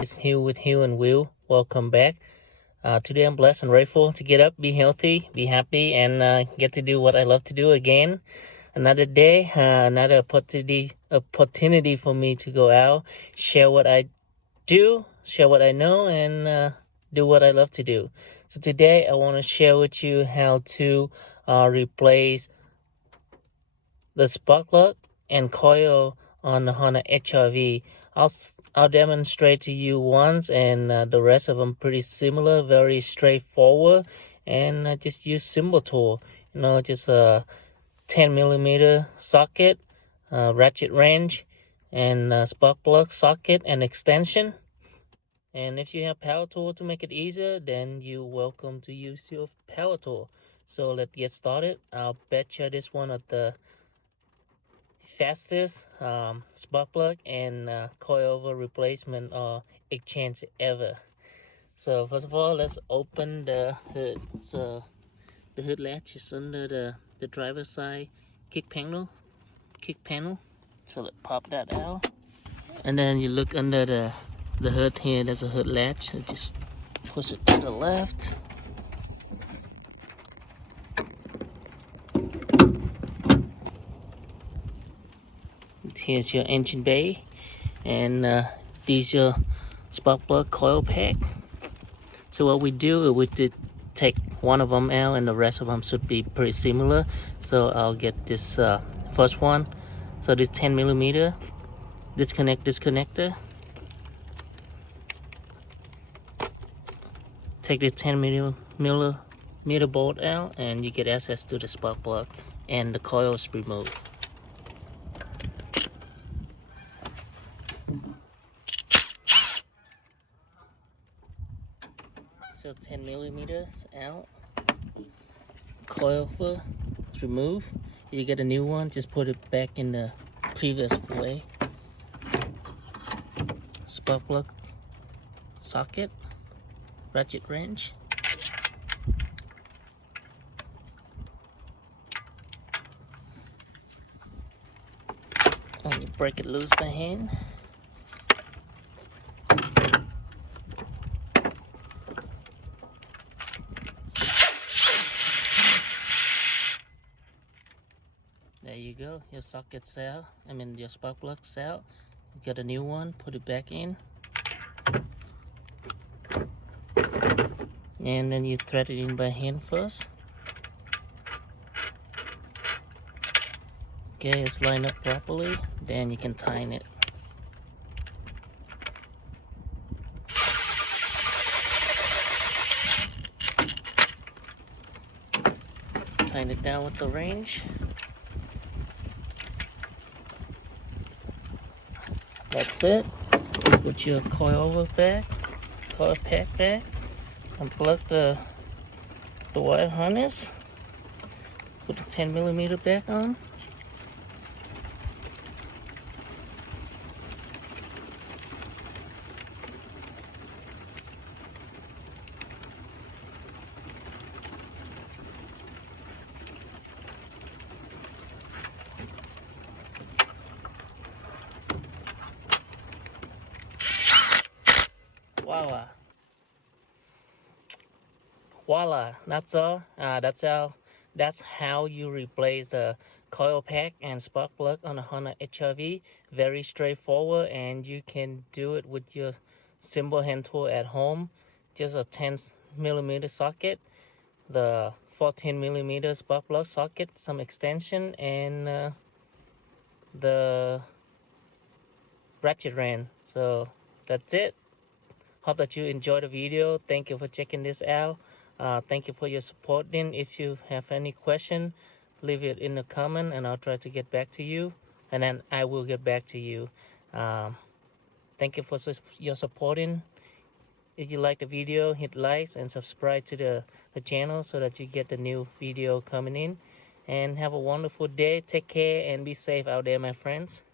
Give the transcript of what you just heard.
It's Hugh with Hugh and Will. Welcome back. Today I'm blessed and grateful to get up, be healthy, be happy, and get to do what I love to do again. Another day, another opportunity for me to go out, share what I do, share what I know, and do what I love to do. So today I want to share with you how to replace the spark plug and coil on the Honda HRV. I'll demonstrate to you once, and the rest of them pretty similar, very straightforward, and just use simple tool. Just a 10mm socket, ratchet wrench, and spark plug socket and extension. And if you have power tool to make it easier, then you're welcome to use your power tool. So let's get started. I'll bet you this one of the fastest spark plug and coilover replacement or exchange ever. So first of all, let's open the hood. So the hood latch is under the driver's side kick panel. So let's pop that out, and then you look under the hood here. There's a hood latch. Just push it to the left. Here's your engine bay, and these your spark plug coil pack. So what we do is we did take one of them out, and the rest of them should be pretty similar. So I'll get this first one. So this 10mm disconnect this connector. Take this 10mm bolt out, and you get access to the spark plug, and the coil is removed. So 10mm out, coil is removed. You get a new one, just put it back in the previous way. Spark plug socket, ratchet wrench, and you break it loose by hand. There you go, your socket's out, your spark plug's out. You get a new one, put it back in. And then you thread it in by hand first. Okay, it's lined up properly, then you can tighten it. Tighten it down with the wrench. That's it. Put your coil pack back. Unplug the wire harness. Put the 10mm back on. Voila, that's all. That's how you replace the coil pack and spark plug on a Honda HRV. Very straightforward, and you can do it with your simple hand tool at home. Just a 10mm socket, the 14mm spark plug socket, some extension, and the ratchet wrench. So that's it. Hope that you enjoyed the video. Thank you for checking this out. Thank you for your support. Then if you have any question, leave it in the comment, and I'll try to get back to you, and then I will get back to you. Thank you for your supporting. If you like the video, hit likes and subscribe to the channel so that you get the new video coming in. And have a wonderful day. Take care and be safe out there, my friends.